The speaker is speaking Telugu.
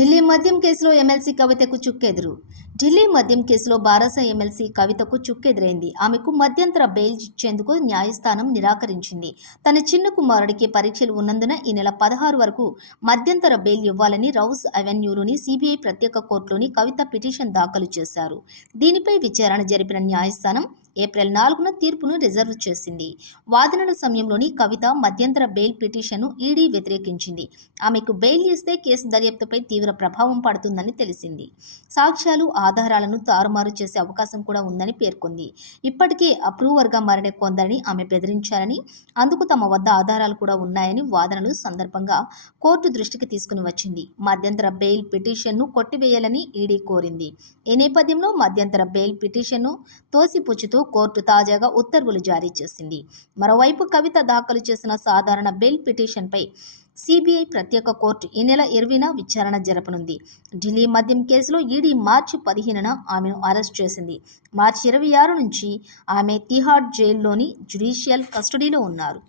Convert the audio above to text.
ఢిల్లీ మద్యం కేసులో ఎమ్మెల్సీ కవితకు చుక్కెదురు. ఢిల్లీ మద్యం కేసులో బారాస ఎమ్మెల్సీ కవితకు చుక్కెదురైంది. ఆమెకు మధ్యంతర బెయిల్ ఇచ్చేందుకు న్యాయస్థానం నిరాకరించింది. తన చిన్న కుమారుడికి పరీక్షలు ఉన్నందున ఈ నెల 16 వరకు మధ్యంతర బెయిల్ ఇవ్వాలని రౌస్ అవెన్యూలోని సిబిఐ ప్రత్యేక కోర్టులోని కవిత పిటిషన్ దాఖలు చేశారు. దీనిపై విచారణ జరిపిన న్యాయస్థానం ఏప్రిల్ 4న తీర్పును రిజర్వ్ చేసింది. వాదనల సమయంలోని కవిత మధ్యంతర బెయిల్ పిటిషన్ను ఈడీ వ్యతిరేకించింది. ఆమెకు బెయిల్ ఇస్తే కేసు దర్యాప్తుపై తీవ్ర ప్రభావం పడుతుందని తెలిసింది. సాక్ష్యాలు, ఆధారాలను తారుమారు చేసే అవకాశం కూడా ఉందని పేర్కొంది. ఇప్పటికే అప్రూవర్గా మారిన కొందరిని ఆమె బెదిరించారని, అందుకు తమ వద్ద ఆధారాలు కూడా ఉన్నాయని వాదనలు సందర్భంగా కోర్టు దృష్టికి తీసుకుని వచ్చింది. మధ్యంతర బెయిల్ పిటిషన్ను కొట్టివేయాలని ఈడీ కోరింది. ఈ నేపథ్యంలో మధ్యంతర బెయిల్ పిటిషన్ను తోసిపుచ్చుతూ కోర్టు తాజాగా ఉత్తర్వులు జారీ చేసింది. మరోవైపు కవిత దాఖలు చేసిన సాధారణ బెయిల్ పిటిషన్పై సిబిఐ ప్రత్యేక కోర్టు ఈ నెల 20న విచారణ జరపనుంది. ఢిల్లీ మద్యం కేసులో ఈడీ మార్చి 15న ఆమెను అరెస్ట్ చేసింది. మార్చి 26 నుంచి ఆమె తిహాడ్ జైల్లోని జ్యుడిషియల్ కస్టడీలో ఉన్నారు.